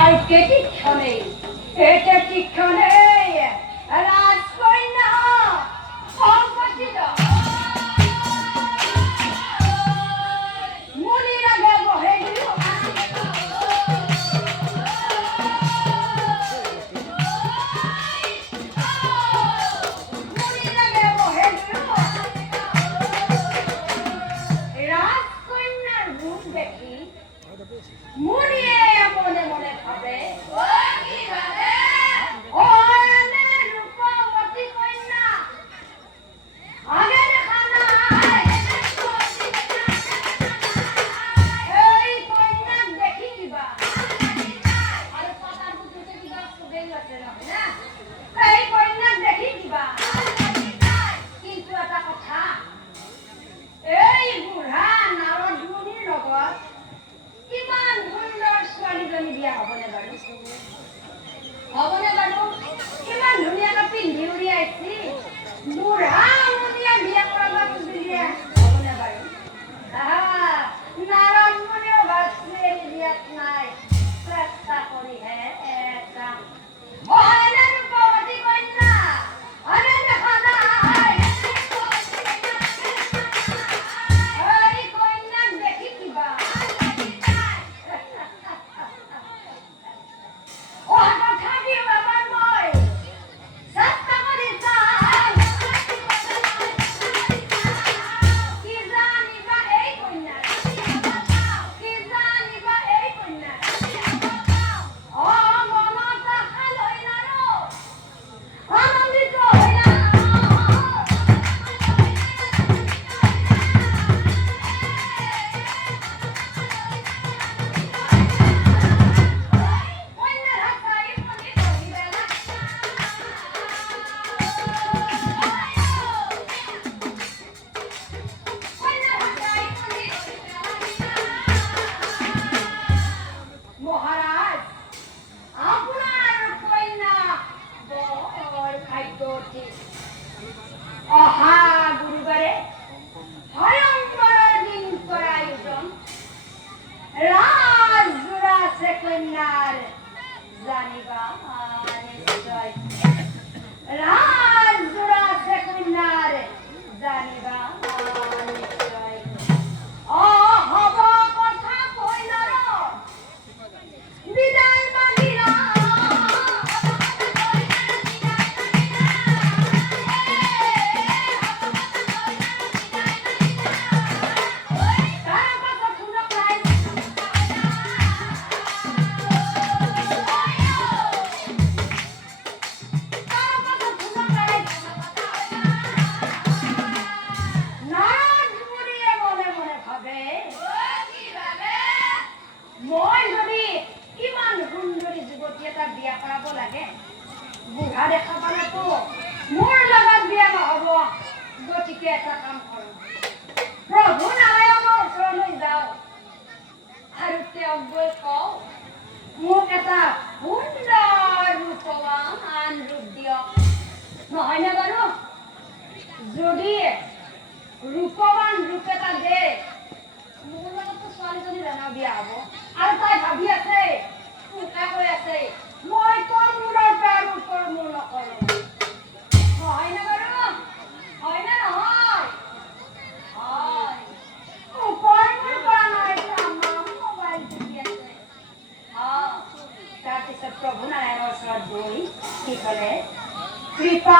আর Katie ক্ষণে এটা কি ক্ষণে রাজকন্যা সম্পত্তিত মুনির আগে বহে দিল মুনির আগে বহে দিল রাজকন্যার মুখ দেখি মুনিয়ে মনে মনে ভাবে ও কি ভাবে ও এনে রূপবতী কন্যা আগে দেখা নাই এই কন্যা দেখি কিবা আর পাতার বুঝতে কিবা সুদেই আছে না এই কন্যা দেখি কিবা কিন্তু এটা কথা এই বুঢ়া নারদ মুনিৰ লগত কিমান সুন্দৰ ছোৱালীজনী বিয়া হ'বনে বাৰু কিমান ধুনীয়াকৈ পিন্ধি উৰি আহিছি বুঢ়া মুনিয়ে বিয়া কৰাব খুজিলে হ'বনে বাৰু নাৰদ মুনিও ভাবছি বিয়াত নাই চেষ্টা কৰিহে এটা মহানে ৰূপৱতী কন্যা আনে দেখা নাই এই কন্যাক দেখি কিবা অহা গুৰুবাৰে ভয়ংকৰ দিন কৰা আয়োজন ৰাজজোৰা আছে কন্যাৰ জানিবা নিশ্চয় ৰাজজোৰা আছে কন্যাৰ জানিবা নিশ্চয় হ'ব কথা কৈ নৰ বিদায় মাগিলা মই যদি ইমান সুন্দৰী যুৱতী এটা বিয়া কৰাব লাগে বুঢ়া দেখা পালেতো মোৰ লগত বিয়া নহ'ব গতিকে এটা কাম কৰোঁ প্ৰভু নাৰায়ণৰ ওচৰলৈ যাওঁ আৰু তেওঁক গৈ কওঁ মোক এটা সুন্দৰ ৰূপৱান ৰূপ দিয়ক নহয়নে বাৰু যদি ৰূপৱান ৰূপ এটা দে মোৰ লগতো ছোৱালীজনী জানা বিয়া হ'ব আৰু তাই ভাবি আছে উল্টা কৈ আছে মই তোৰ মূৰৰ পৰা আৰু তোৰ মূৰ নকৰোঁ নহয়নে বাৰু হয়নে নহয় হয় ওপৰ মূৰ কৰা নাই আমাৰ মোবাইল টিপি আছে তাৰপিছত প্ৰভু নাৰায়ণৰ ওচৰত গৈ কি ক'লে কৃপা